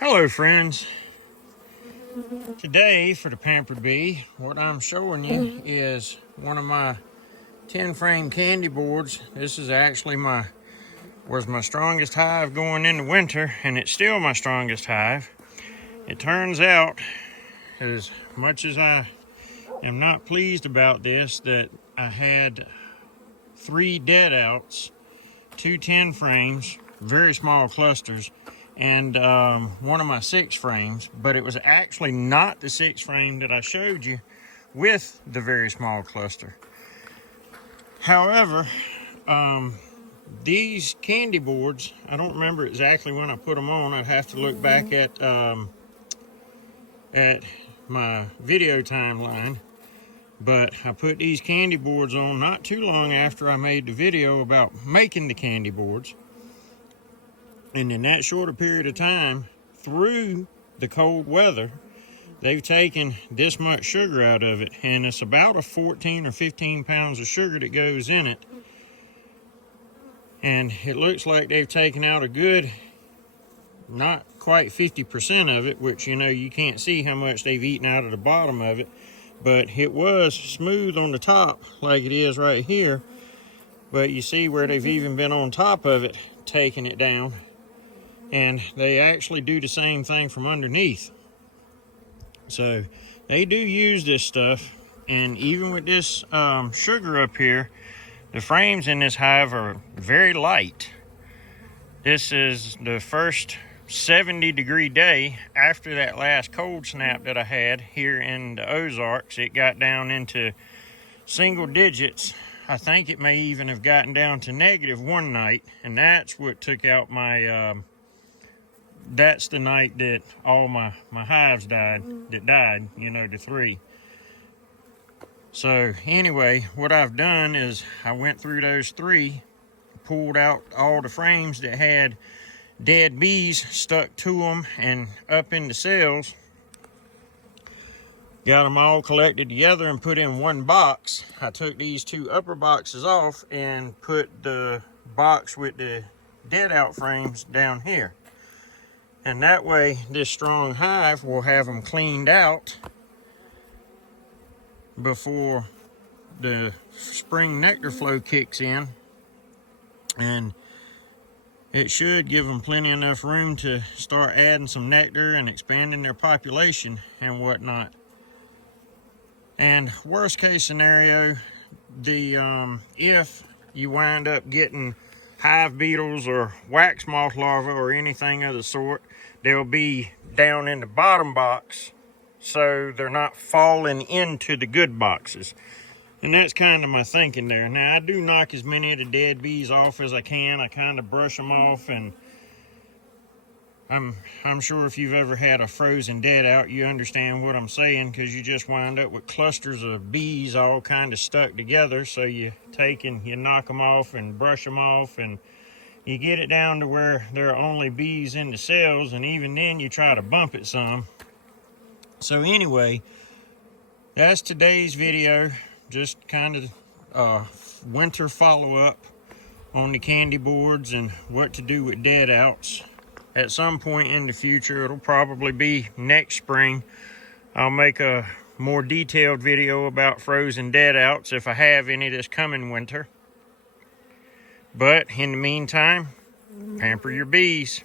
Hello friends. Today for the Pampered Bee, what I'm showing you is one of my 10 frame candy boards. This is actually was my strongest hive going into winter, and it's still my strongest hive. It turns out, as much as I am not pleased about this, that I had 3 dead outs, 2 10 frames, very small clusters, and one of my 6 frames, but it was actually not the 6 frame that I showed you with the very small cluster. However, these candy boards, I don't remember exactly when I put them on. I'd have to look back at my video timeline, but I put these candy boards on not too long after I made the video about making the candy boards. And in that shorter period of time, through the cold weather, they've taken this much sugar out of it. And it's about a 14 or 15 pounds of sugar that goes in it. And it looks like they've taken out a good, not quite 50% of it, which, you know, you can't see how much they've eaten out of the bottom of it. But it was smooth on the top like it is right here. But you see where they've even been on top of it, taking it down. And they actually do the same thing from underneath. So they do use this stuff. And even with this sugar up here, the frames in this hive are very light. This is the first 70-degree day after that last cold snap that I had here in the Ozarks. It got down into single digits. I think it may even have gotten down to negative one night, and that's what took out my that's the night that all my hives died, you know, the 3. So anyway, what I've done is I went through those 3, pulled out all the frames that had dead bees stuck to them and up in the cells, got them all collected together and put in one box. I took these 2 upper boxes off and put the box with the dead out frames down here. And that way, this strong hive will have them cleaned out before the spring nectar flow kicks in. And it should give them plenty enough room to start adding some nectar and expanding their population and whatnot. And worst case scenario, if you wind up getting hive beetles or wax moth larvae or anything of the sort, they'll be down in the bottom box, so they're not falling into the good boxes. And that's kind of my thinking there. Now, I do knock as many of the dead bees off as I can. I kind of brush them off, and I'm sure if you've ever had a frozen dead out, you understand what I'm saying, because you just wind up with clusters of bees all kind of stuck together. So you take and you knock them off and brush them off, and you get it down to where there are only bees in the cells, and even then you try to bump it some. So anyway, that's today's video. Just kind of winter follow-up on the candy boards and what to do with dead outs. At some point in the future, it'll probably be next spring, I'll make a more detailed video about frozen dead outs if I have any this coming winter. But in the meantime, pamper your bees.